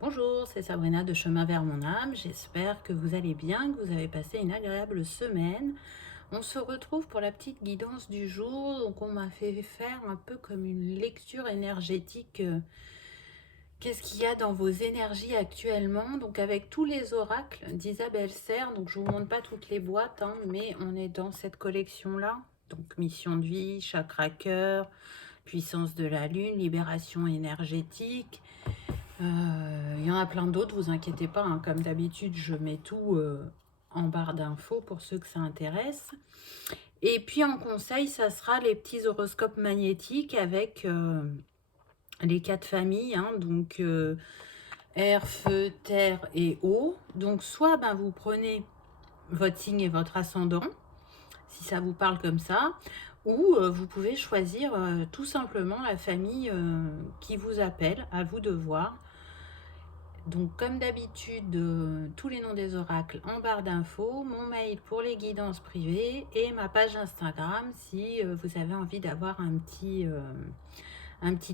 Bonjour, c'est Sabrina de Chemin vers mon âme. J'espère que vous allez bien, que vous avez passé une agréable semaine. On se retrouve pour la petite guidance du jour. Donc, on m'a fait faire un peu comme une lecture énergétique. Qu'est-ce qu'il y a dans vos énergies actuellement? Donc, avec tous les oracles d'Isabelle Serre. Donc, je ne vous montre pas toutes les boîtes, hein, mais on est dans cette collection-là. Donc, mission de vie, chakra cœur, puissance de la lune, libération énergétique. Il y en a plein d'autres, vous inquiétez pas, hein, comme d'habitude, je mets tout en barre d'infos pour ceux que ça intéresse. Et puis en conseil, ça sera les petits horoscopes magnétiques avec les 4 familles, hein, donc air, feu, terre et eau. Donc soit vous prenez votre signe et votre ascendant, si ça vous parle comme ça, ou vous pouvez choisir tout simplement la famille qui vous appelle, à vous de voir. Donc comme d'habitude, tous les noms des oracles en barre d'infos, mon mail pour les guidances privées et ma page Instagram si vous avez envie d'avoir un petit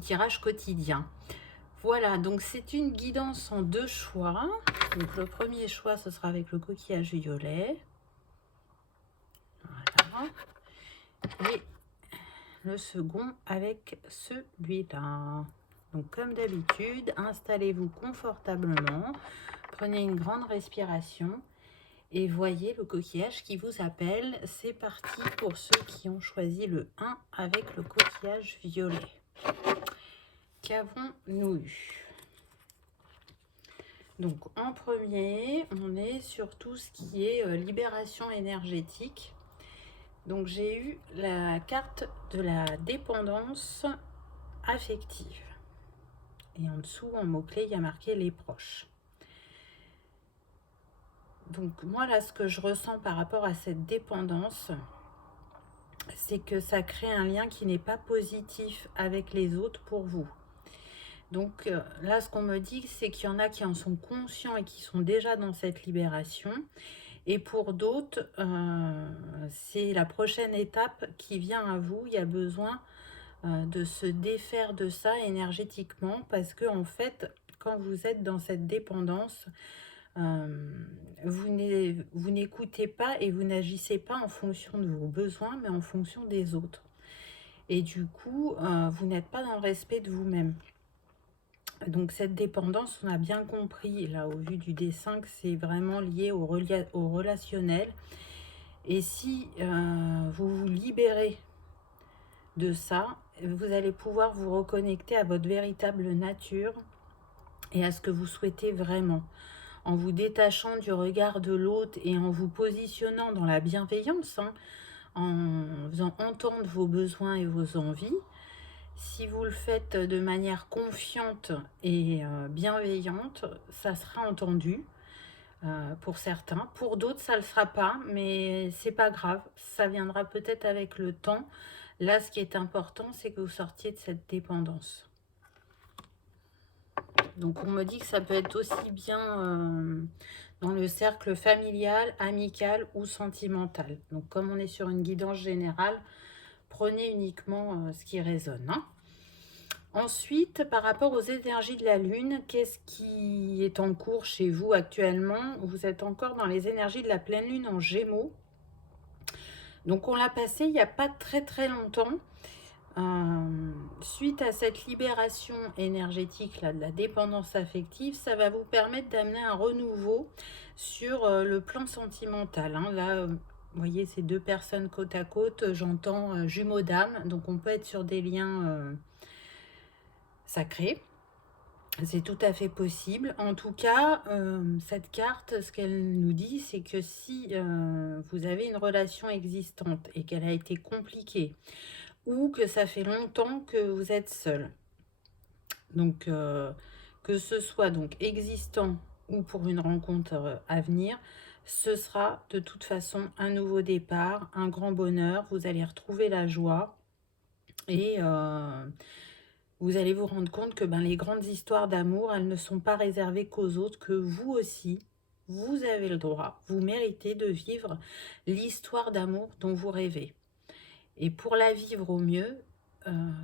tirage quotidien. Voilà, donc c'est une guidance en 2 choix. Donc le premier choix, ce sera avec le coquillage violet. Voilà. Et le second avec celui-là. Donc comme d'habitude, installez-vous confortablement, prenez une grande respiration et voyez le coquillage qui vous appelle. C'est parti pour ceux qui ont choisi le 1 avec le coquillage violet. Qu'avons-nous eu? Donc en premier, on est sur tout ce qui est libération énergétique. Donc j'ai eu la carte de la dépendance affective. Et en dessous, en mot-clé, il y a marqué les proches. Donc moi, là, ce que je ressens par rapport à cette dépendance, c'est que ça crée un lien qui n'est pas positif avec les autres pour vous. Donc là, ce qu'on me dit, c'est qu'il y en a qui en sont conscients et qui sont déjà dans cette libération. Et pour d'autres, c'est la prochaine étape qui vient à vous. Il y a besoin de se défaire de ça énergétiquement parce que en fait, quand vous êtes dans cette dépendance, vous n'écoutez pas et vous n'agissez pas en fonction de vos besoins, mais en fonction des autres. Et du coup, vous n'êtes pas dans le respect de vous-même. Donc cette dépendance, on a bien compris, là au vu du dessin, que c'est vraiment lié au relationnel. Et si vous vous libérez de ça, vous allez pouvoir vous reconnecter à votre véritable nature et à ce que vous souhaitez vraiment. En vous détachant du regard de l'autre et en vous positionnant dans la bienveillance, hein, en faisant entendre vos besoins et vos envies. Si vous le faites de manière confiante et bienveillante, ça sera entendu pour certains. Pour d'autres, ça ne le sera pas, mais c'est pas grave. Ça viendra peut-être avec le temps. Là, ce qui est important, c'est que vous sortiez de cette dépendance. Donc, on me dit que ça peut être aussi bien dans le cercle familial, amical ou sentimental. Donc, comme on est sur une guidance générale, prenez uniquement ce qui résonne. Hein. Ensuite, par rapport aux énergies de la Lune, qu'est-ce qui est en cours chez vous actuellement? Vous êtes encore dans les énergies de la pleine Lune en Gémeaux. Donc, on l'a passé il n'y a pas très longtemps. Suite à cette libération énergétique là, de la dépendance affective, ça va vous permettre d'amener un renouveau sur le plan sentimental. Hein. Là, vous voyez ces deux personnes côte à côte, j'entends jumeaux d'âme, donc on peut être sur des liens sacrés. C'est tout à fait possible. En tout cas, cette carte, ce qu'elle nous dit, c'est que si vous avez une relation existante et qu'elle a été compliquée, ou que ça fait longtemps que vous êtes seul. Donc, que ce soit donc existant ou pour une rencontre à venir, ce sera de toute façon un nouveau départ, un grand bonheur. Vous allez retrouver la joie et vous allez vous rendre compte que les grandes histoires d'amour, elles ne sont pas réservées qu'aux autres, que vous aussi, vous avez le droit, vous méritez de vivre l'histoire d'amour dont vous rêvez. Et pour la vivre au mieux,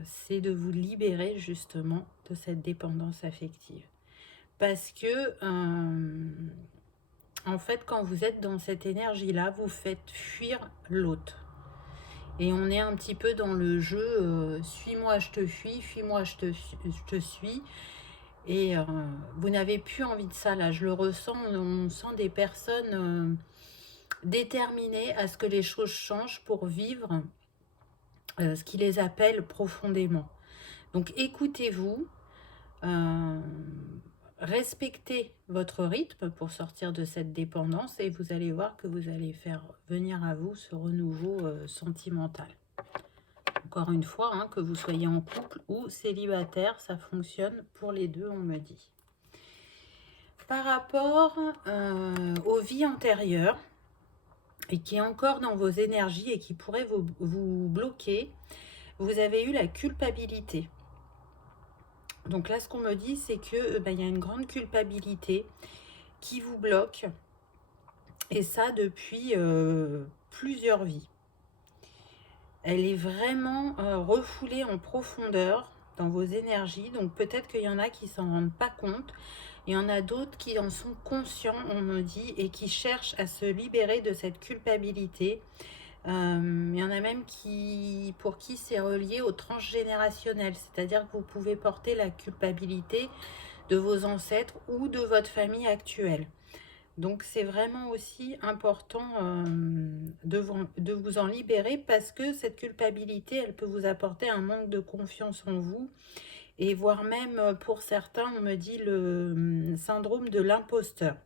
c'est de vous libérer justement de cette dépendance affective. parce que, en fait, quand vous êtes dans cette énergie-là, vous faites fuir l'autre. Et on est un petit peu dans le jeu suis-moi, je te fuis, fuis-moi, je te suis. Et vous n'avez plus envie de ça, là. Je le ressens, on sent des personnes déterminées à ce que les choses changent pour vivre ce qui les appelle profondément. Donc écoutez-vous, respectez votre rythme pour sortir de cette dépendance et vous allez voir que vous allez faire venir à vous ce renouveau sentimental. Encore une fois, hein, que vous soyez en couple ou célibataire, ça fonctionne pour les deux, on me dit. Par rapport aux vies antérieures, et qui est encore dans vos énergies et qui pourrait vous bloquer, vous avez eu la culpabilité. Donc là, ce qu'on me dit, c'est que y a une grande culpabilité qui vous bloque, et ça depuis plusieurs vies. Elle est vraiment refoulée en profondeur dans vos énergies. Donc peut-être qu'il y en a qui s'en rendent pas compte. Il y en a d'autres qui en sont conscients, on me dit, et qui cherchent à se libérer de cette culpabilité. Il y en a même pour qui c'est relié au transgénérationnel. C'est-à-dire que vous pouvez porter la culpabilité de vos ancêtres ou de votre famille actuelle. Donc c'est vraiment aussi important de vous en libérer, parce que cette culpabilité, elle peut vous apporter un manque de confiance en vous, et voire même pour certains, on me dit le syndrome de l'imposteur,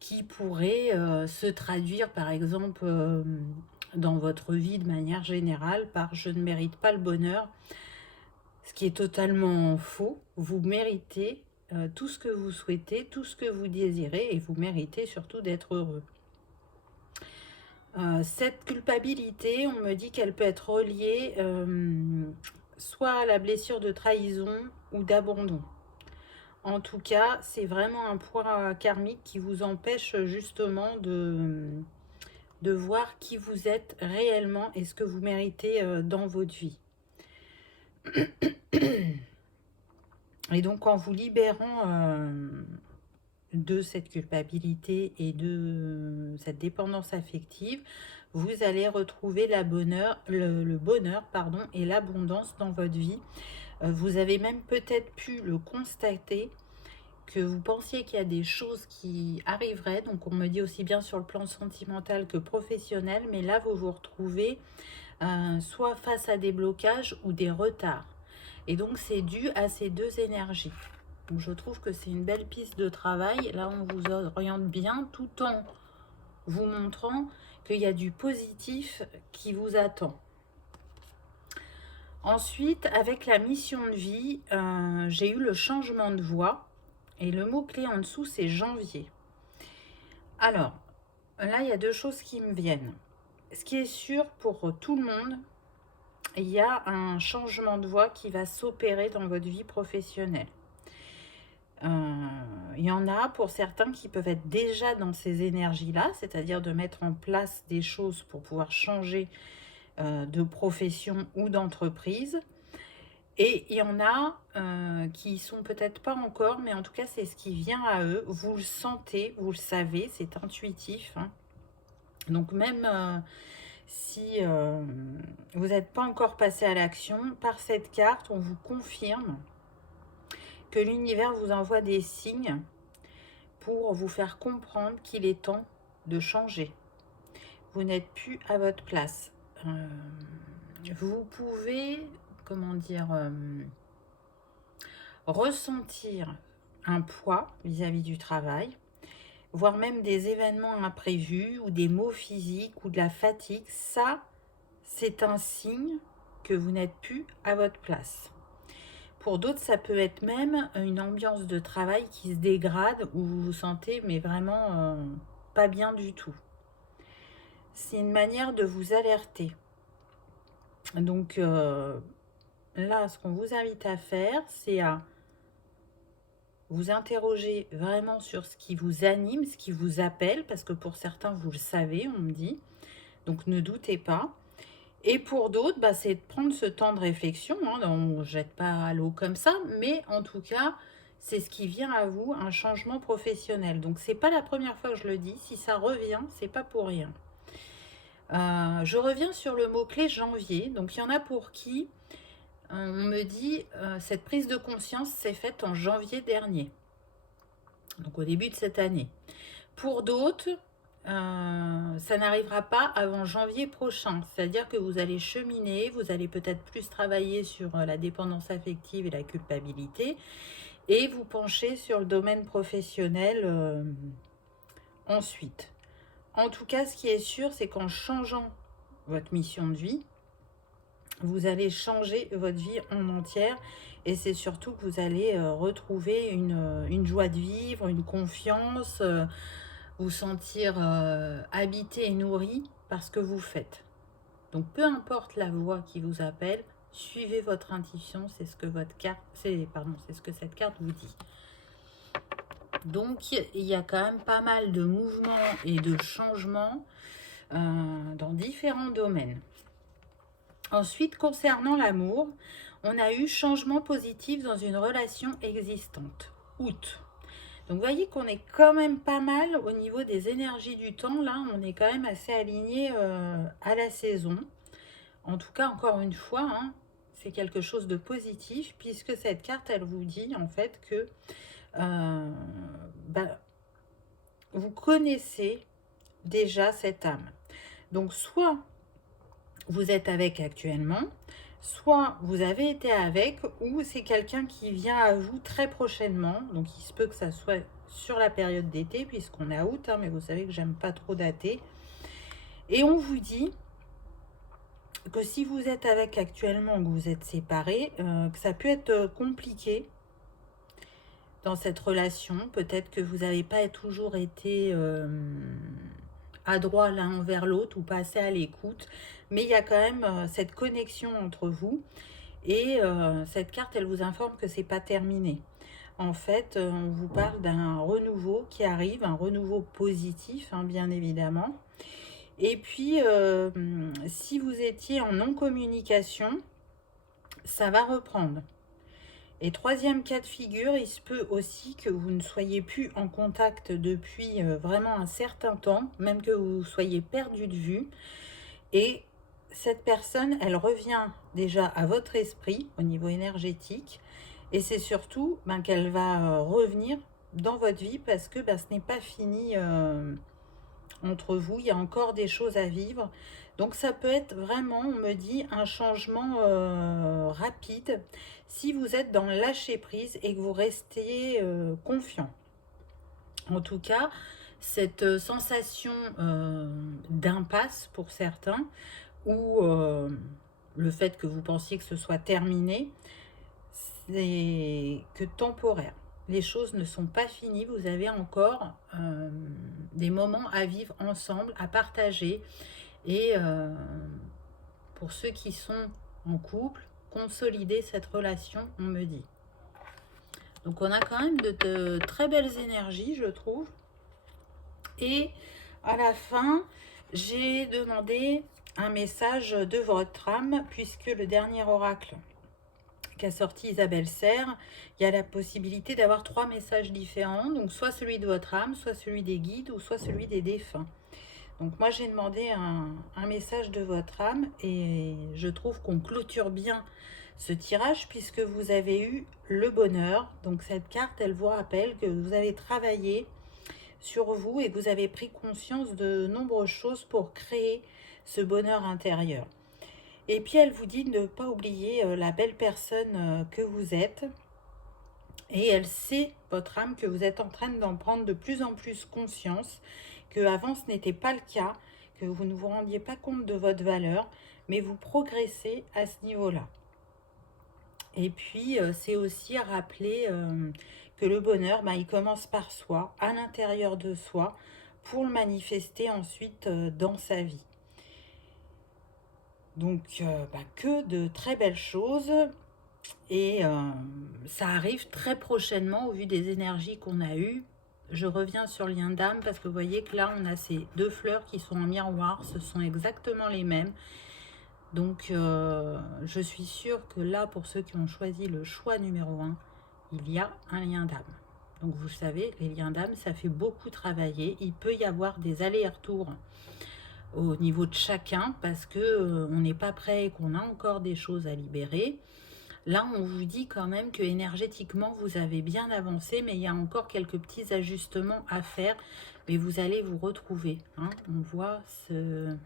qui pourrait se traduire par exemple dans votre vie de manière générale par je ne mérite pas le bonheur, ce qui est totalement faux. Vous méritez tout ce que vous souhaitez, tout ce que vous désirez, et vous méritez surtout d'être heureux. Cette culpabilité, on me dit qu'elle peut être reliée soit à la blessure de trahison ou d'abandon. En tout cas, c'est vraiment un poids karmique qui vous empêche justement de voir qui vous êtes réellement et ce que vous méritez dans votre vie. Et donc, en vous libérant de cette culpabilité et de cette dépendance affective, vous allez retrouver le bonheur et l'abondance dans votre vie. Vous avez même peut-être pu le constater, que vous pensiez qu'il y a des choses qui arriveraient. Donc on me dit aussi bien sur le plan sentimental que professionnel, mais là vous vous retrouvez soit face à des blocages ou des retards. Et donc c'est dû à ces deux énergies. Donc je trouve que c'est une belle piste de travail. Là on vous oriente bien, tout en vous montrant qu'il y a du positif qui vous attend. Ensuite, avec la mission de vie, j'ai eu le changement de voie. Et le mot-clé en dessous, c'est janvier. Alors, là, il y a deux choses qui me viennent. Ce qui est sûr pour tout le monde, il y a un changement de voie qui va s'opérer dans votre vie professionnelle. Il y en a pour certains qui peuvent être déjà dans ces énergies-là, c'est-à-dire de mettre en place des choses pour pouvoir changer de profession ou d'entreprise. Et il y en a qui sont peut-être pas encore, mais en tout cas, c'est ce qui vient à eux. Vous le sentez, vous le savez, c'est intuitif. Hein. Donc même si vous n'êtes pas encore passé à l'action, par cette carte, on vous confirme que l'univers vous envoie des signes pour vous faire comprendre qu'il est temps de changer. Vous n'êtes plus à votre place. Vous pouvez... comment dire, ressentir un poids vis-à-vis du travail, voire même des événements imprévus ou des maux physiques ou de la fatigue. Ça, c'est un signe que vous n'êtes plus à votre place. Pour d'autres, ça peut être même une ambiance de travail qui se dégrade, où vous vous sentez mais vraiment pas bien du tout. C'est une manière de vous alerter. Donc là, ce qu'on vous invite à faire, c'est à vous interroger vraiment sur ce qui vous anime, ce qui vous appelle, parce que pour certains, vous le savez, on me dit. Donc ne doutez pas. Et pour d'autres, c'est de prendre ce temps de réflexion. Hein, on ne jette pas à l'eau comme ça, mais en tout cas, c'est ce qui vient à vous, un changement professionnel. Donc, c'est pas la première fois que je le dis. Si ça revient, c'est pas pour rien. Je reviens sur le mot-clé janvier. Donc, il y en a pour qui on me dit cette prise de conscience s'est faite en janvier dernier. Donc, au début de cette année. Pour d'autres, ça n'arrivera pas avant janvier prochain. C'est-à-dire que vous allez cheminer, vous allez peut-être plus travailler sur la dépendance affective et la culpabilité, et vous pencher sur le domaine professionnel ensuite. En tout cas, ce qui est sûr, c'est qu'en changeant votre mission de vie, vous allez changer votre vie en entière, et c'est surtout que vous allez retrouver une joie de vivre, une confiance, vous sentir habité et nourri par ce que vous faites. Donc peu importe la voix qui vous appelle, suivez votre intuition, c'est ce que votre carte, c'est ce que cette carte vous dit. Donc il y a quand même pas mal de mouvements et de changements dans différents domaines. Ensuite, concernant l'amour, on a eu changement positif dans une relation existante. Août. Donc, vous voyez qu'on est quand même pas mal au niveau des énergies du temps. Là, on est quand même assez aligné à la saison. En tout cas, encore une fois, hein, c'est quelque chose de positif puisque cette carte, elle vous dit en fait que vous connaissez déjà cette âme. Donc, soit vous êtes avec actuellement, soit vous avez été avec, ou c'est quelqu'un qui vient à vous très prochainement. Donc il se peut que ça soit sur la période d'été, puisqu'on est à août, hein, mais vous savez que j'aime pas trop dater. Et on vous dit que si vous êtes avec actuellement, que vous êtes séparés, que ça peut être compliqué dans cette relation. Peut-être que vous n'avez pas toujours été adroit l'un envers l'autre ou pas assez à l'écoute, mais il y a quand même cette connexion entre vous, et cette carte, elle vous informe que c'est pas terminé. En fait, on vous parle d'un renouveau qui arrive, un renouveau positif, hein, bien évidemment. Et puis, si vous étiez en non-communication, ça va reprendre. Et troisième cas de figure, il se peut aussi que vous ne soyez plus en contact depuis vraiment un certain temps, même que vous soyez perdu de vue. Et cette personne, elle revient déjà à votre esprit au niveau énergétique. Et c'est surtout qu'elle va revenir dans votre vie parce que ce n'est pas fini entre vous. Il y a encore des choses à vivre. Donc ça peut être vraiment, on me dit, un changement rapide si vous êtes dans le lâcher prise et que vous restez confiant. En tout cas, cette sensation d'impasse pour certains, ou le fait que vous pensiez que ce soit terminé, c'est que temporaire. Les choses ne sont pas finies, vous avez encore des moments à vivre ensemble, à partager. Et pour ceux qui sont en couple, consolider cette relation, on me dit. Donc on a quand même de très belles énergies, je trouve. Et à la fin, j'ai demandé un message de votre âme, puisque le dernier oracle qu'a sorti Isabelle Serre, il y a la possibilité d'avoir 3 messages différents. Donc soit celui de votre âme, soit celui des guides, ou soit celui des défunts. Donc moi j'ai demandé un message de votre âme, et je trouve qu'on clôture bien ce tirage puisque vous avez eu le bonheur. Donc cette carte, elle vous rappelle que vous avez travaillé sur vous et que vous avez pris conscience de nombreuses choses pour créer ce bonheur intérieur. Et puis elle vous dit de ne pas oublier la belle personne que vous êtes. Et elle sait, votre âme, que vous êtes en train d'en prendre de plus en plus conscience, qu'avant ce n'était pas le cas, que vous ne vous rendiez pas compte de votre valeur, mais vous progressez à ce niveau-là. Et puis, c'est aussi à rappeler que le bonheur, il commence par soi, à l'intérieur de soi, pour le manifester ensuite dans sa vie. Donc, que de très belles choses. Et ça arrive très prochainement au vu des énergies qu'on a eues. Je reviens sur lien d'âme parce que vous voyez que là, on a ces 2 fleurs qui sont en miroir. Ce sont exactement les mêmes. Donc, je suis sûre que là, pour ceux qui ont choisi le choix numéro 1, il y a un lien d'âme. Donc vous savez, les liens d'âme, ça fait beaucoup travailler. Il peut y avoir des allers-retours au niveau de chacun parce que on n'est pas prêt et qu'on a encore des choses à libérer. Là, on vous dit quand même que énergétiquement, vous avez bien avancé, mais il y a encore quelques petits ajustements à faire. Mais vous allez vous retrouver. Hein. On voit ce...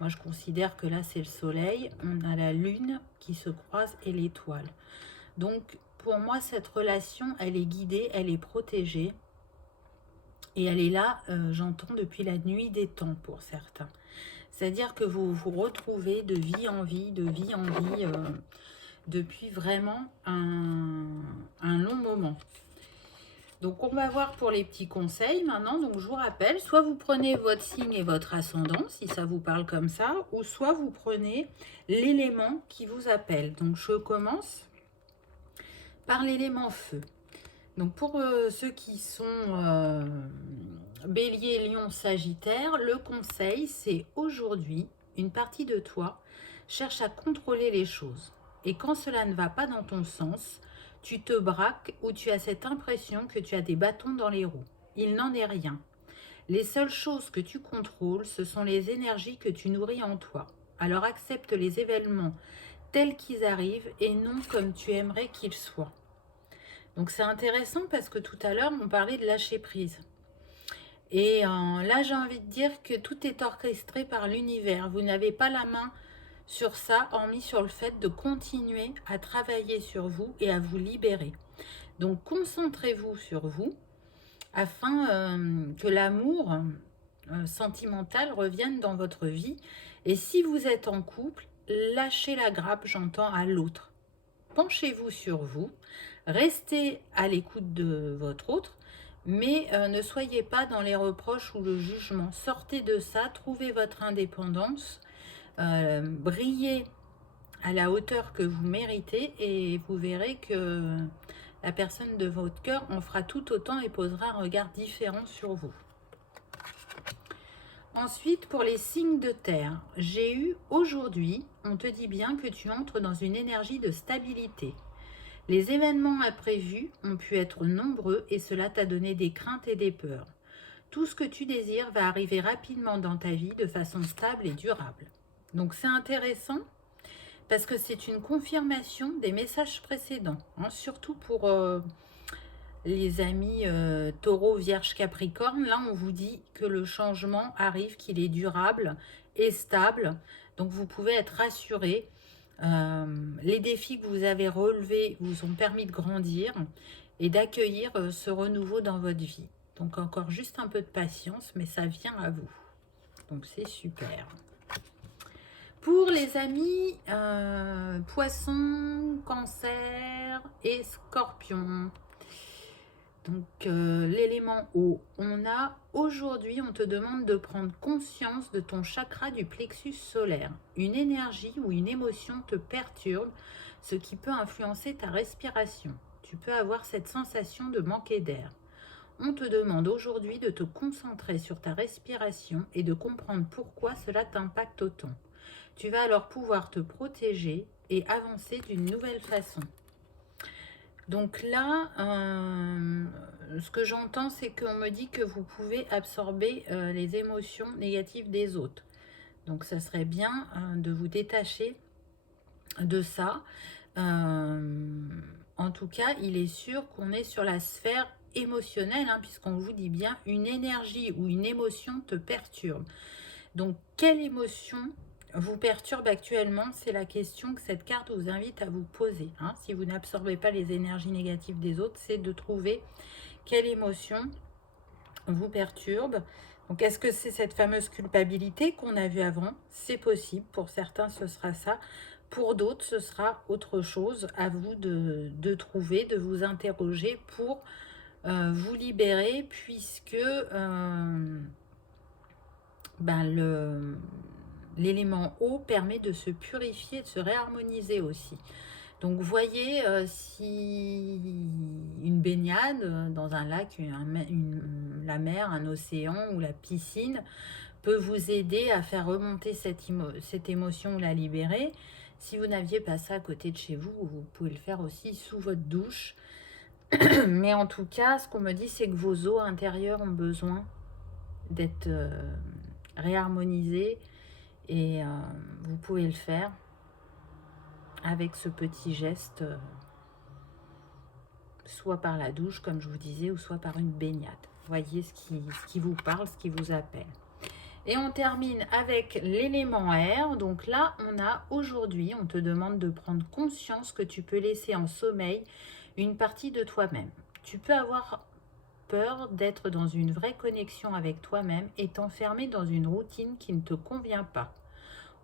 Moi, je considère que là, c'est le soleil. On a la lune qui se croise et l'étoile. Donc, pour moi, cette relation, elle est guidée, elle est protégée. Et elle est là, j'entends, depuis la nuit des temps pour certains. C'est-à-dire que vous vous retrouvez de vie en vie, depuis vraiment un long moment. Donc, on va voir pour les petits conseils maintenant. Donc, je vous rappelle, soit vous prenez votre signe et votre ascendant, si ça vous parle comme ça, ou soit vous prenez l'élément qui vous appelle. Donc, je commence par l'élément feu. Donc pour ceux qui sont Bélier, Lion, Sagittaire, le conseil c'est aujourd'hui, une partie de toi cherche à contrôler les choses. Et quand cela ne va pas dans ton sens, tu te braques ou tu as cette impression que tu as des bâtons dans les roues. Il n'en est rien. Les seules choses que tu contrôles, ce sont les énergies que tu nourris en toi. Alors accepte les événements tels qu'ils arrivent et non comme tu aimerais qu'ils soient. Donc c'est intéressant parce que tout à l'heure, on parlait de lâcher prise. Et là, j'ai envie de dire que tout est orchestré par l'univers. Vous n'avez pas la main sur ça, hormis sur le fait de continuer à travailler sur vous et à vous libérer. Donc concentrez-vous sur vous afin que l'amour sentimental revienne dans votre vie. Et si vous êtes en couple, lâchez la grappe, j'entends, à l'autre. Penchez-vous sur vous. Restez à l'écoute de votre autre, mais ne soyez pas dans les reproches ou le jugement. Sortez de ça, trouvez votre indépendance, brillez à la hauteur que vous méritez et vous verrez que la personne de votre cœur en fera tout autant et posera un regard différent sur vous. Ensuite, pour les signes de terre, j'ai eu aujourd'hui, on te dit bien que tu entres dans une énergie de stabilité. Les événements imprévus ont pu être nombreux et cela t'a donné des craintes et des peurs. Tout ce que tu désires va arriver rapidement dans ta vie de façon stable et durable. Donc c'est intéressant parce que c'est une confirmation des messages précédents, hein, surtout pour les amis Taureau, Vierge, Capricorne. Là, on vous dit que le changement arrive, qu'il est durable et stable. Donc vous pouvez être rassurés. Les défis que vous avez relevés vous ont permis de grandir et d'accueillir ce renouveau dans votre vie. Donc encore juste un peu de patience, mais ça vient à vous. Donc c'est super. Pour les amis Poissons, Cancer et Scorpion. Donc l'élément eau, on a aujourd'hui, on te demande de prendre conscience de ton chakra du plexus solaire. Une énergie ou une émotion te perturbe, ce qui peut influencer ta respiration. Tu peux avoir cette sensation de manquer d'air. On te demande aujourd'hui de te concentrer sur ta respiration et de comprendre pourquoi cela t'impacte autant. Tu vas alors pouvoir te protéger et avancer d'une nouvelle façon. Donc là, ce que j'entends, c'est qu'on me dit que vous pouvez absorber les émotions négatives des autres. Donc ça serait bien de vous détacher de ça. En tout cas, il est sûr qu'on est sur la sphère émotionnelle, hein, puisqu'on vous dit bien une énergie ou une émotion te perturbe. Donc, quelle émotion vous perturbe actuellement? C'est la question que cette carte vous invite à vous poser. Hein. Si vous n'absorbez pas les énergies négatives des autres, c'est de trouver quelle émotion vous perturbe. Donc, est-ce que c'est cette fameuse culpabilité qu'on a vue avant? C'est possible. Pour certains, ce sera ça. Pour d'autres, ce sera autre chose. À vous de trouver, de vous interroger pour vous libérer, puisque l'élément eau permet de se purifier, de se réharmoniser aussi. Donc voyez si une baignade dans un lac, la mer, un océan ou la piscine peut vous aider à faire remonter cette émotion ou la libérer. Si vous n'aviez pas ça à côté de chez vous, vous pouvez le faire aussi sous votre douche. Mais en tout cas, ce qu'on me dit, c'est que vos os intérieurs ont besoin d'être réharmonisés. Et vous pouvez le faire avec ce petit geste, soit par la douche, comme je vous disais, ou soit par une baignade. Voyez ce qui vous parle, ce qui vous appelle. Et on termine avec l'élément air. Donc là, aujourd'hui, on te demande de prendre conscience que tu peux laisser en sommeil une partie de toi-même. Tu peux avoir peur d'être dans une vraie connexion avec toi-même et t'enfermer dans une routine qui ne te convient pas.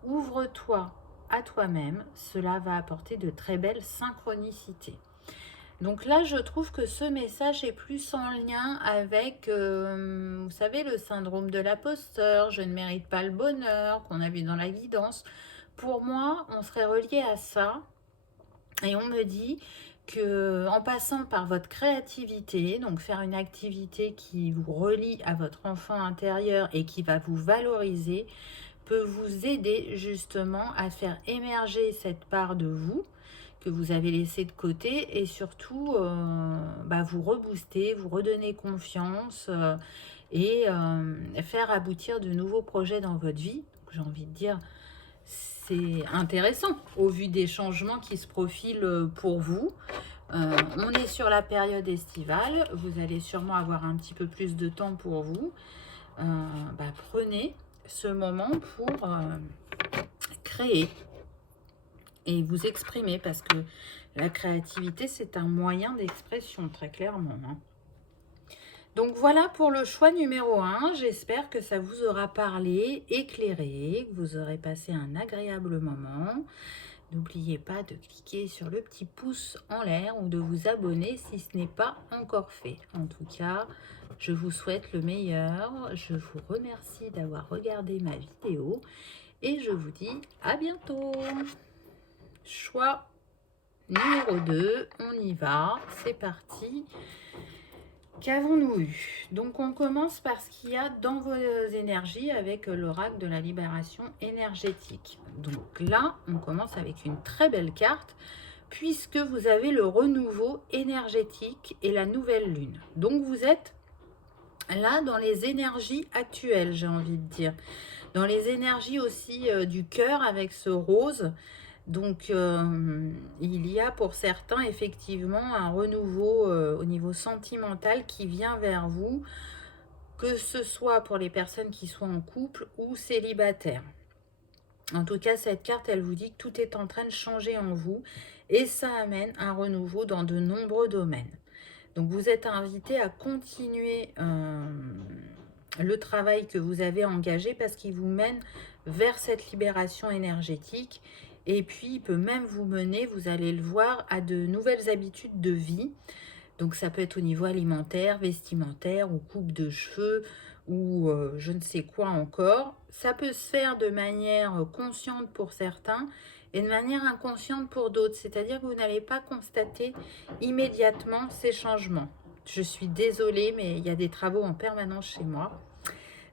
Ouvre-toi à toi-même, cela va apporter de très belles synchronicités. Donc là, je trouve que ce message est plus en lien avec, vous savez, le syndrome de l'imposteur, je ne mérite pas le bonheur, qu'on a vu dans la guidance. Pour moi, on serait relié à ça. Et on me dit que en passant par votre créativité, donc faire une activité qui vous relie à votre enfant intérieur et qui va vous valoriser, peut vous aider justement à faire émerger cette part de vous que vous avez laissée de côté et surtout vous rebooster, vous redonner confiance et faire aboutir de nouveaux projets dans votre vie. J'ai envie de dire, c'est intéressant au vu des changements qui se profilent pour vous. On est sur la période estivale, vous allez sûrement avoir un petit peu plus de temps pour vous. Prenez ce moment pour créer et vous exprimer, parce que la créativité, c'est un moyen d'expression, très clairement. Donc voilà pour le choix numéro 1. J'espère que ça vous aura parlé, éclairé, que vous aurez passé un agréable moment. N'oubliez pas de cliquer sur le petit pouce en l'air ou de vous abonner si ce n'est pas encore fait. En tout cas, je vous souhaite le meilleur. Je vous remercie d'avoir regardé ma vidéo et je vous dis à bientôt. Choix numéro 2, on y va, c'est parti. Qu'avons-nous eu? Donc on commence par ce qu'il y a dans vos énergies avec l'oracle de la libération énergétique. Donc là, on commence avec une très belle carte puisque vous avez le renouveau énergétique et la nouvelle lune. Donc vous êtes là dans les énergies actuelles, j'ai envie de dire. Dans les énergies aussi du cœur avec ce rose. Donc, il y a pour certains effectivement un renouveau au niveau sentimental qui vient vers vous, que ce soit pour les personnes qui sont en couple ou célibataires. En tout cas, cette carte, elle vous dit que tout est en train de changer en vous et ça amène un renouveau dans de nombreux domaines. Donc, vous êtes invité à continuer le travail que vous avez engagé parce qu'il vous mène vers cette libération énergétique. Et puis, il peut même vous mener, vous allez le voir, à de nouvelles habitudes de vie. Donc, ça peut être au niveau alimentaire, vestimentaire, ou coupe de cheveux, ou je ne sais quoi encore. Ça peut se faire de manière consciente pour certains et de manière inconsciente pour d'autres. C'est-à-dire que vous n'allez pas constater immédiatement ces changements. Je suis désolée, mais il y a des travaux en permanence chez moi.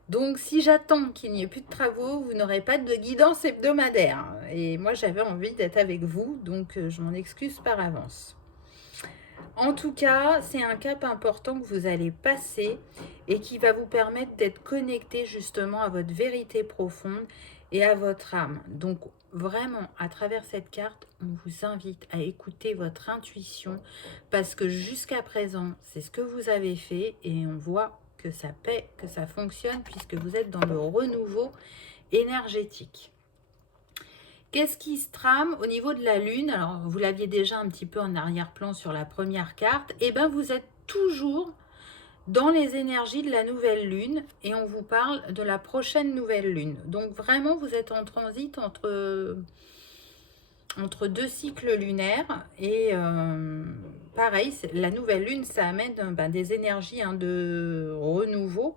Donc, si j'attends qu'il n'y ait plus de travaux, vous n'aurez pas de guidance hebdomadaire. Et moi, j'avais envie d'être avec vous, donc je m'en excuse par avance. En tout cas, c'est un cap important que vous allez passer et qui va vous permettre d'être connecté justement à votre vérité profonde et à votre âme. Donc, vraiment, à travers cette carte, on vous invite à écouter votre intuition parce que jusqu'à présent, c'est ce que vous avez fait et on voit que ça paie, que ça fonctionne puisque vous êtes dans le renouveau énergétique. Qu'est-ce qui se trame au niveau de la lune? Alors, vous l'aviez déjà un petit peu en arrière-plan sur la première carte. Et bien, vous êtes toujours dans les énergies de la nouvelle lune et on vous parle de la prochaine nouvelle lune. Donc, vraiment, vous êtes en transit entre deux cycles lunaires et pareil, la nouvelle lune, ça amène des énergies de renouveau,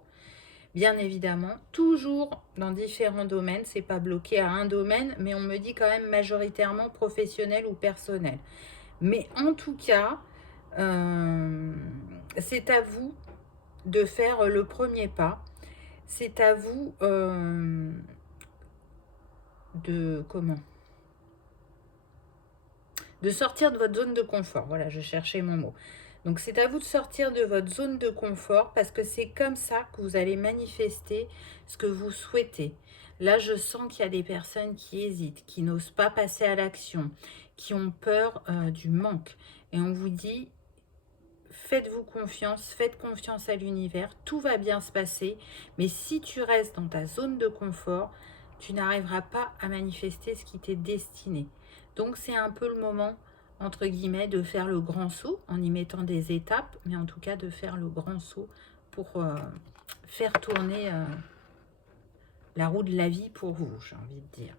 bien évidemment, toujours dans différents domaines, c'est pas bloqué à un domaine, mais on me dit quand même majoritairement professionnel ou personnel. Mais en tout cas, c'est à vous de faire le premier pas, c'est à vous de sortir de votre zone de confort. Voilà, je cherchais mon mot. Donc c'est à vous de sortir de votre zone de confort parce que c'est comme ça que vous allez manifester ce que vous souhaitez. Là, je sens qu'il y a des personnes qui hésitent, qui n'osent pas passer à l'action, qui ont peur du manque. Et on vous dit, faites-vous confiance, faites confiance à l'univers, tout va bien se passer. Mais si tu restes dans ta zone de confort, tu n'arriveras pas à manifester ce qui t'est destiné. Donc c'est un peu le moment, entre guillemets, de faire le grand saut en y mettant des étapes, mais en tout cas de faire le grand saut pour faire tourner la roue de la vie pour vous, j'ai envie de dire.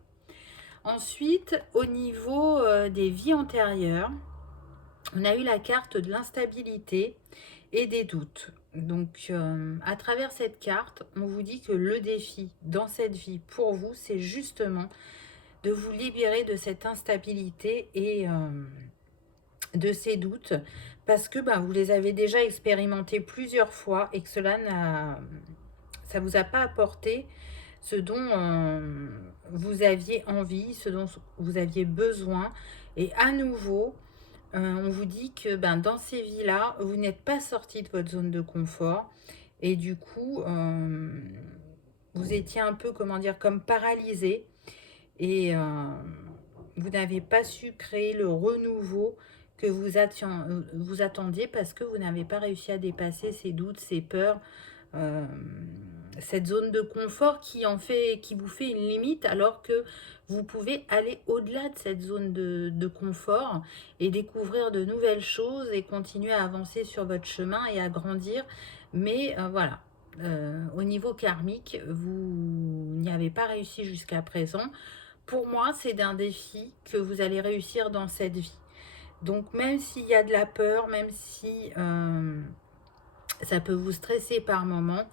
Ensuite, au niveau des vies antérieures, on a eu la carte de l'instabilité et des doutes. Donc, à travers cette carte, on vous dit que le défi dans cette vie pour vous, c'est justement de vous libérer de cette instabilité et de ces doutes, parce que vous les avez déjà expérimentés plusieurs fois et que ça vous a pas apporté ce dont vous aviez envie, ce dont vous aviez besoin. Et à nouveau, on vous dit que dans ces vies-là, vous n'êtes pas sorti de votre zone de confort. Et du coup, vous étiez un peu, comment dire, comme paralysé. Et vous n'avez pas su créer le renouveau que vous attendiez parce que vous n'avez pas réussi à dépasser ces doutes, ces peurs, cette zone de confort qui vous fait une limite, alors que vous pouvez aller au-delà de cette zone de confort et découvrir de nouvelles choses et continuer à avancer sur votre chemin et à grandir. Mais voilà, au niveau karmique, vous n'y avez pas réussi jusqu'à présent. Pour moi, c'est un défi que vous allez réussir dans cette vie. Donc même s'il y a de la peur, même si ça peut vous stresser par moments,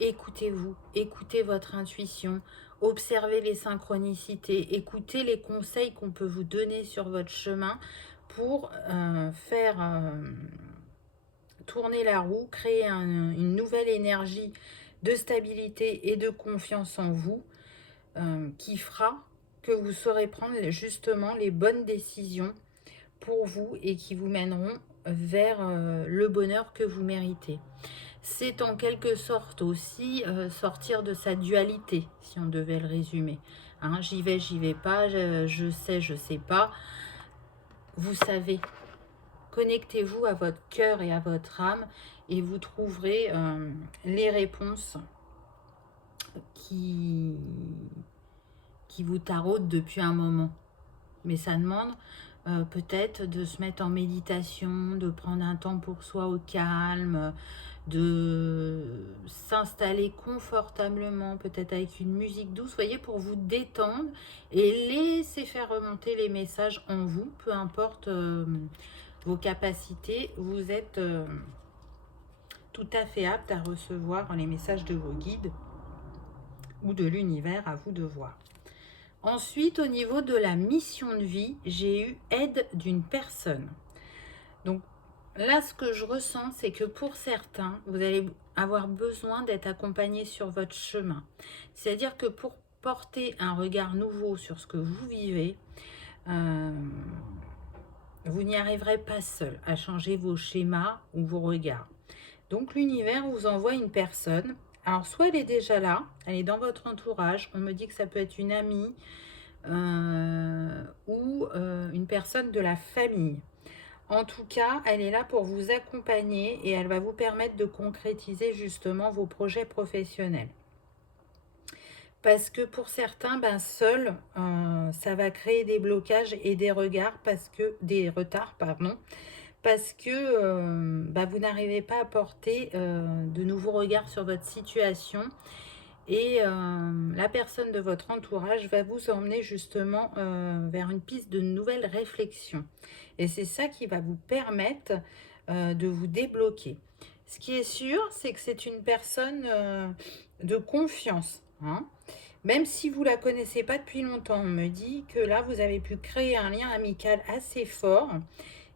écoutez-vous, écoutez votre intuition, observez les synchronicités, écoutez les conseils qu'on peut vous donner sur votre chemin pour faire tourner la roue, créer une nouvelle énergie de stabilité et de confiance en vous qui fera que vous saurez prendre justement les bonnes décisions pour vous et qui vous mèneront vers le bonheur que vous méritez. C'est en quelque sorte aussi sortir de sa dualité, si on devait le résumer. Hein, j'y vais pas, je sais pas. Vous savez, connectez-vous à votre cœur et à votre âme et vous trouverez les réponses qui vous taraudent depuis un moment. Mais ça demande peut-être de se mettre en méditation, de prendre un temps pour soi au calme, de s'installer confortablement, peut-être avec une musique douce, voyez, pour vous détendre et laisser faire remonter les messages en vous, peu importe vos capacités, vous êtes tout à fait apte à recevoir les messages de vos guides ou de l'univers, à vous de voir. Ensuite, au niveau de la mission de vie, j'ai eu aide d'une personne. Donc là, ce que je ressens, c'est que pour certains, vous allez avoir besoin d'être accompagné sur votre chemin. C'est-à-dire que pour porter un regard nouveau sur ce que vous vivez, vous n'y arriverez pas seul à changer vos schémas ou vos regards. Donc l'univers vous envoie une personne. Alors soit elle est déjà là, elle est dans votre entourage, on me dit que ça peut être une amie ou une personne de la famille. En tout cas, elle est là pour vous accompagner et elle va vous permettre de concrétiser justement vos projets professionnels. Parce que pour certains, seul, ça va créer des blocages et des retards, parce que vous n'arrivez pas à porter de nouveaux regards sur votre situation. Et la personne de votre entourage va vous emmener justement vers une piste de nouvelles réflexions. Et c'est ça qui va vous permettre de vous débloquer. Ce qui est sûr, c'est que c'est une personne de confiance. Hein. Même si vous ne la connaissez pas depuis longtemps, on me dit que là, vous avez pu créer un lien amical assez fort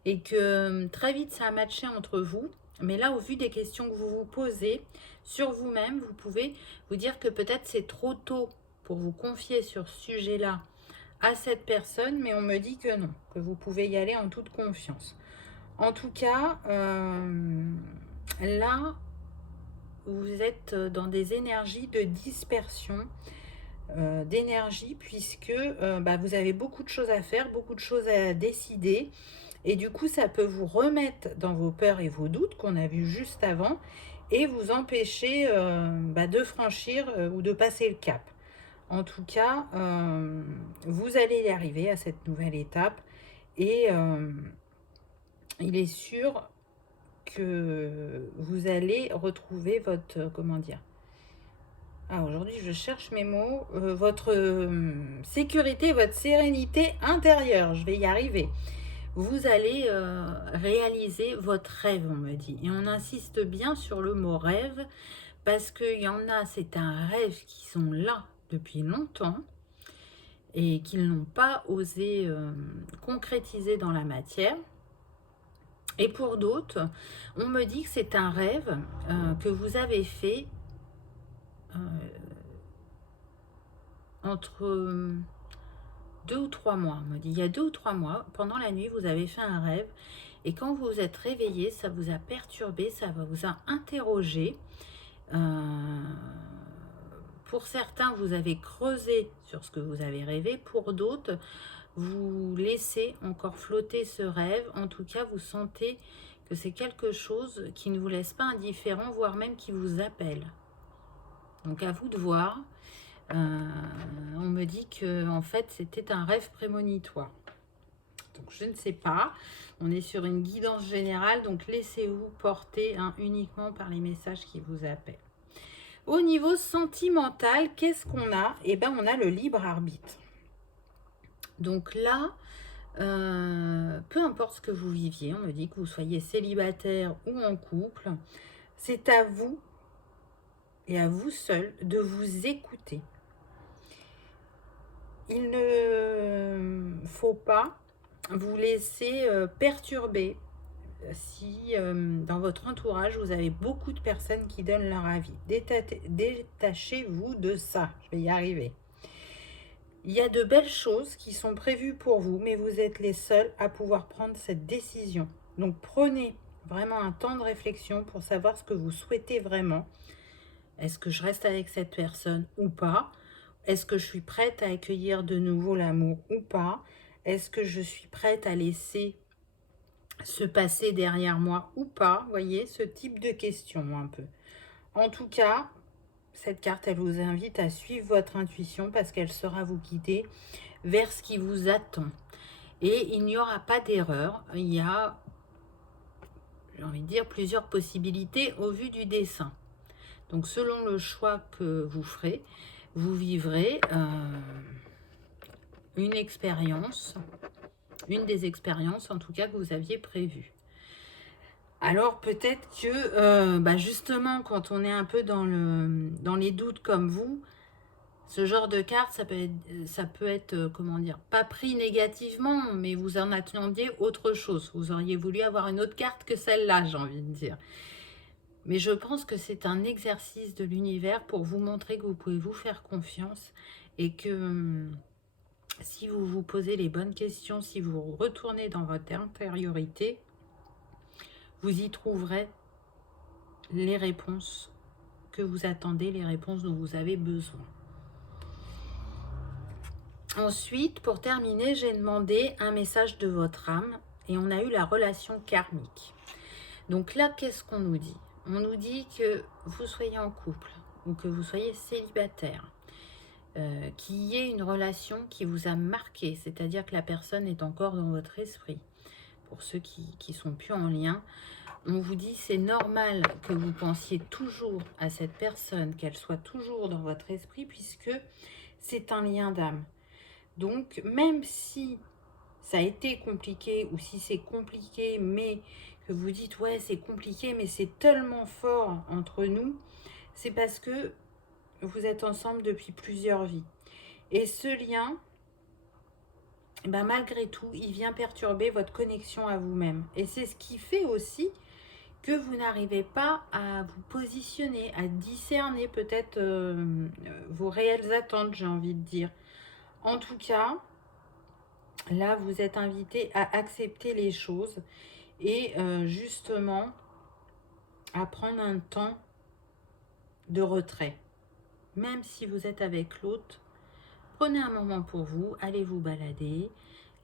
et que très vite, ça a matché entre vous. Mais là, au vu des questions que vous vous posez sur vous-même, vous pouvez vous dire que peut-être c'est trop tôt pour vous confier sur ce sujet-là à cette personne, mais on me dit que non, que vous pouvez y aller en toute confiance. En tout cas, là, vous êtes dans des énergies de dispersion d'énergie, puisque vous avez beaucoup de choses à faire, beaucoup de choses à décider. Et du coup, ça peut vous remettre dans vos peurs et vos doutes qu'on a vu juste avant et vous empêcher de franchir ou de passer le cap. En tout cas, vous allez y arriver à cette nouvelle étape et il est sûr que vous allez retrouver votre, comment dire, aujourd'hui je cherche mes mots, votre sécurité, votre sérénité intérieure, je vais y arriver. Vous allez réaliser votre rêve, on me dit. Et on insiste bien sur le mot rêve, parce qu'il y en a, c'est un rêve qui sont là depuis longtemps, et qu'ils n'ont pas osé concrétiser dans la matière. Et pour d'autres, on me dit que c'est un rêve que vous avez fait entre 2 ou 3 mois. On me dit, il y a 2 ou 3 mois, pendant la nuit, vous avez fait un rêve. Et quand vous vous êtes réveillé, ça vous a perturbé, ça vous a interrogé. Pour certains, vous avez creusé sur ce que vous avez rêvé. Pour d'autres, vous laissez encore flotter ce rêve. En tout cas, vous sentez que c'est quelque chose qui ne vous laisse pas indifférent, voire même qui vous appelle. Donc à vous de voir. On me dit que en fait, c'était un rêve prémonitoire. Donc je ne sais pas. On est sur une guidance générale, donc laissez-vous porter uniquement par les messages qui vous appellent. Au niveau sentimental, qu'est-ce qu'on a? Eh bien, on a le libre arbitre. Donc là, peu importe ce que vous viviez, on me dit que vous soyez célibataire ou en couple, c'est à vous et à vous seul de vous écouter. Il ne faut pas vous laisser perturber si dans votre entourage, vous avez beaucoup de personnes qui donnent leur avis. Détachez-vous de ça. Je vais y arriver. Il y a de belles choses qui sont prévues pour vous, mais vous êtes les seuls à pouvoir prendre cette décision. Donc prenez vraiment un temps de réflexion pour savoir ce que vous souhaitez vraiment. Est-ce que je reste avec cette personne ou pas? Est-ce que je suis prête à accueillir de nouveau l'amour ou pas? Est-ce que je suis prête à laisser se passer derrière moi ou pas? Vous voyez, ce type de questions un peu. En tout cas, cette carte, elle vous invite à suivre votre intuition parce qu'elle saura vous guider vers ce qui vous attend. Et il n'y aura pas d'erreur. Il y a, j'ai envie de dire, plusieurs possibilités au vu du dessin. Donc, selon le choix que vous ferez, vous vivrez une expérience, une des expériences en tout cas que vous aviez prévues. Alors peut-être que justement quand on est un peu dans les doutes comme vous, ce genre de carte, ça peut être comment dire, pas pris négativement, mais vous en attendiez autre chose. Vous auriez voulu avoir une autre carte que celle-là, j'ai envie de dire. Mais je pense que c'est un exercice de l'univers pour vous montrer que vous pouvez vous faire confiance et que si vous vous posez les bonnes questions, si vous retournez dans votre intériorité, vous y trouverez les réponses que vous attendez, les réponses dont vous avez besoin. Ensuite, pour terminer, j'ai demandé un message de votre âme et on a eu la relation karmique. Donc là, qu'est-ce qu'on nous dit? On nous dit que vous soyez en couple ou que vous soyez célibataire, qu'il y ait une relation qui vous a marqué, c'est-à-dire que la personne est encore dans votre esprit. Pour ceux qui sont plus en lien, on vous dit c'est normal que vous pensiez toujours à cette personne, qu'elle soit toujours dans votre esprit, puisque c'est un lien d'âme. Donc, même si ça a été compliqué, ou si c'est compliqué, mais que vous dites, ouais, c'est compliqué, mais c'est tellement fort entre nous, c'est parce que vous êtes ensemble depuis plusieurs vies. Et ce lien, malgré tout, il vient perturber votre connexion à vous-même. Et c'est ce qui fait aussi que vous n'arrivez pas à vous positionner, à discerner peut-être vos réelles attentes, j'ai envie de dire. En tout cas, là, vous êtes invité à accepter les choses et justement à prendre un temps de retrait. Même si vous êtes avec l'autre, prenez un moment pour vous, allez vous balader,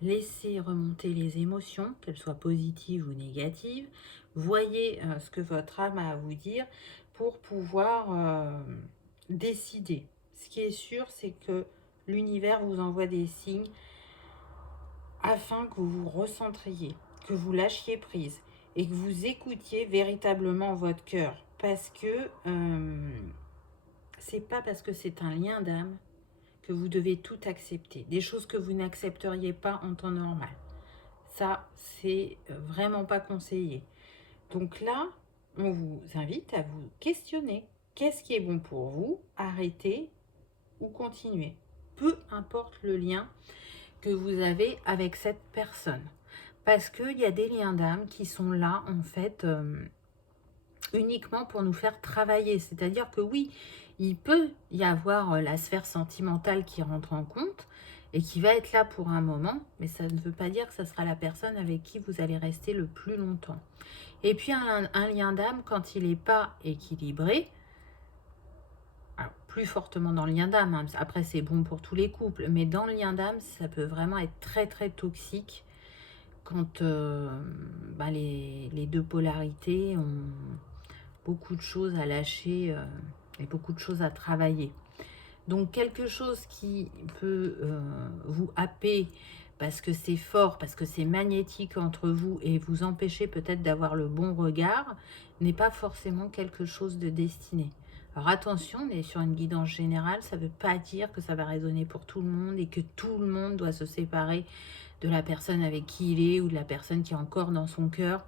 laissez remonter les émotions, qu'elles soient positives ou négatives. Voyez ce que votre âme a à vous dire pour pouvoir décider. Ce qui est sûr, c'est que l'univers vous envoie des signes afin que vous vous recentriez, que vous lâchiez prise et que vous écoutiez véritablement votre cœur. Parce que c'est pas parce que c'est un lien d'âme que vous devez tout accepter. Des choses que vous n'accepteriez pas en temps normal. Ça, c'est vraiment pas conseillé. Donc là, on vous invite à vous questionner. Qu'est-ce qui est bon pour vous? Arrêtez ou continuez. Peu importe le lien que vous avez avec cette personne. Parce qu'il y a des liens d'âme qui sont là, en fait, uniquement pour nous faire travailler. C'est-à-dire que oui, il peut y avoir la sphère sentimentale qui rentre en compte et qui va être là pour un moment, mais ça ne veut pas dire que ça sera la personne avec qui vous allez rester le plus longtemps. Et puis un lien d'âme, quand il n'est pas équilibré, alors plus fortement dans le lien d'âme, hein, après c'est bon pour tous les couples, mais dans le lien d'âme, ça peut vraiment être très très toxique quand les deux polarités ont beaucoup de choses à lâcher et beaucoup de choses à travailler. Donc quelque chose qui peut vous happer parce que c'est fort, parce que c'est magnétique entre vous et vous empêcher peut-être d'avoir le bon regard, n'est pas forcément quelque chose de destiné. Alors attention, on est sur une guidance générale, ça ne veut pas dire que ça va résonner pour tout le monde et que tout le monde doit se séparer de la personne avec qui il est ou de la personne qui est encore dans son cœur.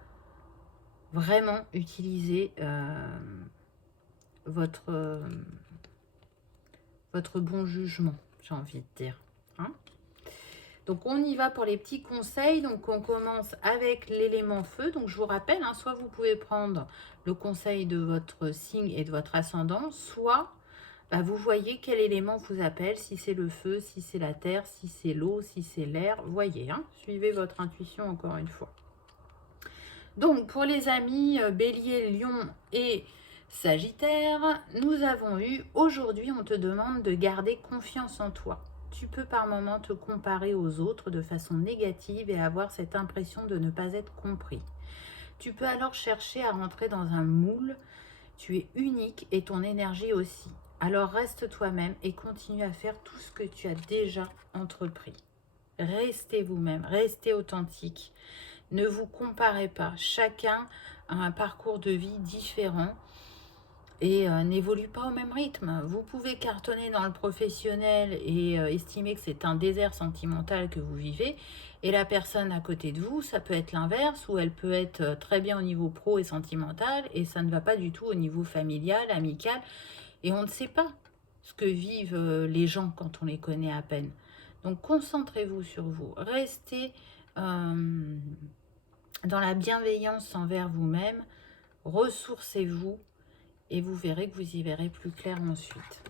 Vraiment utilisez votre bon jugement, j'ai envie de dire. Hein. Donc on y va pour les petits conseils. Donc on commence avec l'élément feu. Donc je vous rappelle, hein, soit vous pouvez prendre le conseil de votre signe et de votre ascendant, soit vous voyez quel élément vous appelle, si c'est le feu, si c'est la terre, si c'est l'eau, si c'est l'air. Voyez, hein, suivez votre intuition encore une fois. Donc pour les amis Bélier, Lion et Sagittaire, nous avons eu, aujourd'hui on te demande de garder confiance en toi. Tu peux par moments te comparer aux autres de façon négative et avoir cette impression de ne pas être compris. Tu peux alors chercher à rentrer dans un moule. Tu es unique et ton énergie aussi. Alors reste toi-même et continue à faire tout ce que tu as déjà entrepris. Restez vous-même, restez authentique. Ne vous comparez pas. Chacun a un parcours de vie différent et n'évolue pas au même rythme. Vous pouvez cartonner dans le professionnel et estimer que c'est un désert sentimental que vous vivez. Et la personne à côté de vous, ça peut être l'inverse, ou elle peut être très bien au niveau pro et sentimental, et ça ne va pas du tout au niveau familial, amical. Et on ne sait pas ce que vivent les gens quand on les connaît à peine. Donc concentrez-vous sur vous. Restez dans la bienveillance envers vous-même. Ressourcez-vous et vous verrez que vous y verrez plus clair ensuite.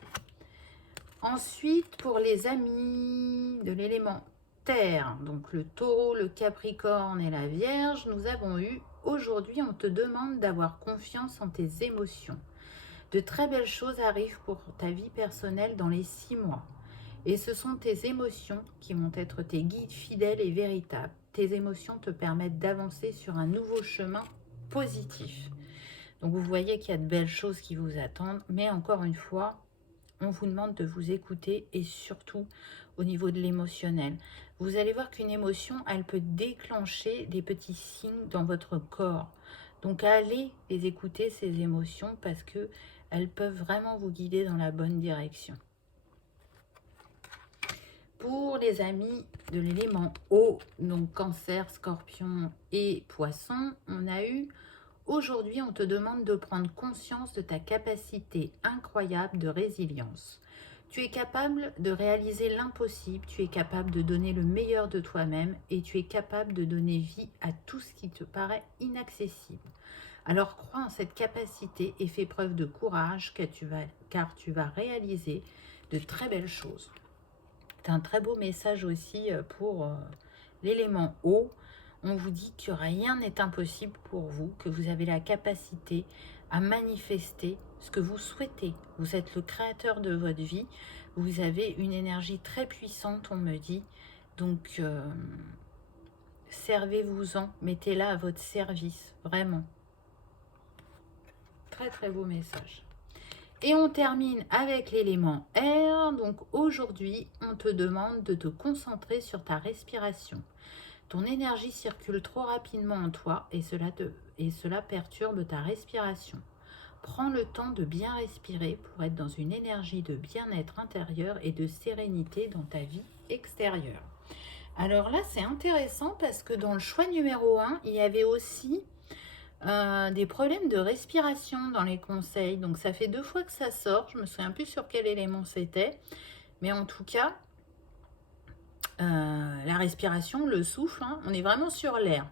Ensuite, pour les amis de l'élément terre, donc le taureau, le capricorne et la vierge, nous avons eu, aujourd'hui, on te demande d'avoir confiance en tes émotions. De très belles choses arrivent pour ta vie personnelle dans les 6 mois. Et ce sont tes émotions qui vont être tes guides fidèles et véritables. Tes émotions te permettent d'avancer sur un nouveau chemin positif. Donc vous voyez qu'il y a de belles choses qui vous attendent, mais encore une fois, on vous demande de vous écouter et surtout au niveau de l'émotionnel. Vous allez voir qu'une émotion, elle peut déclencher des petits signes dans votre corps. Donc allez les écouter, ces émotions, parce que elles peuvent vraiment vous guider dans la bonne direction. Pour les amis de l'élément eau, donc cancer, scorpion et poisson, on a eu... Aujourd'hui, on te demande de prendre conscience de ta capacité incroyable de résilience. Tu es capable de réaliser l'impossible, tu es capable de donner le meilleur de toi-même et tu es capable de donner vie à tout ce qui te paraît inaccessible. Alors crois en cette capacité et fais preuve de courage car tu vas réaliser de très belles choses. C'est un très beau message aussi pour l'élément eau. On vous dit que rien n'est impossible pour vous, que vous avez la capacité à manifester ce que vous souhaitez. Vous êtes le créateur de votre vie. Vous avez une énergie très puissante, on me dit. Donc, servez-vous-en. Mettez-la à votre service, vraiment. Très, très beau message. Et on termine avec l'élément air. Donc, aujourd'hui, on te demande de te concentrer sur ta respiration. Ton énergie circule trop rapidement en toi et cela perturbe ta respiration. Prends le temps de bien respirer pour être dans une énergie de bien-être intérieur et de sérénité dans ta vie extérieure. Alors là, c'est intéressant parce que dans le choix numéro 1, il y avait aussi des problèmes de respiration dans les conseils. Donc ça fait 2 fois que ça sort. Je me souviens plus sur quel élément c'était. Mais en tout cas, la respiration, le souffle, hein, on est vraiment sur l'air.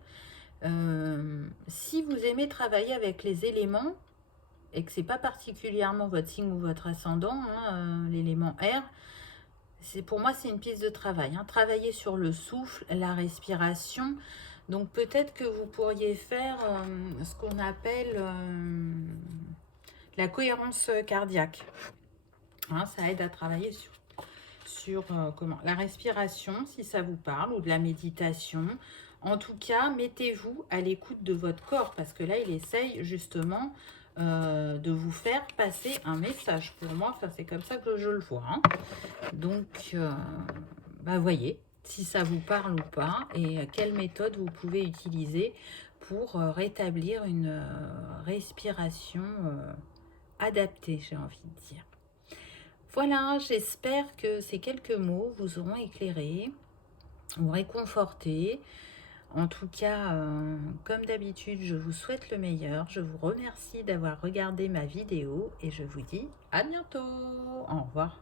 Si vous aimez travailler avec les éléments et que c'est pas particulièrement votre signe ou votre ascendant, hein, l'élément air, pour moi c'est une piste de travail. Hein. Travailler sur le souffle, la respiration. Donc peut-être que vous pourriez faire ce qu'on appelle la cohérence cardiaque. Hein, ça aide à travailler sur la respiration, si ça vous parle, ou de la méditation. En tout cas, mettez-vous à l'écoute de votre corps, parce que là, il essaye justement de vous faire passer un message. Pour moi, enfin, c'est comme ça que je le vois. Hein. Donc, voyez si ça vous parle ou pas, et quelle méthode vous pouvez utiliser pour rétablir une respiration adaptée, j'ai envie de dire. Voilà, j'espère que ces quelques mots vous auront éclairé, ou réconforté. En tout cas, comme d'habitude, je vous souhaite le meilleur. Je vous remercie d'avoir regardé ma vidéo et je vous dis à bientôt. Au revoir.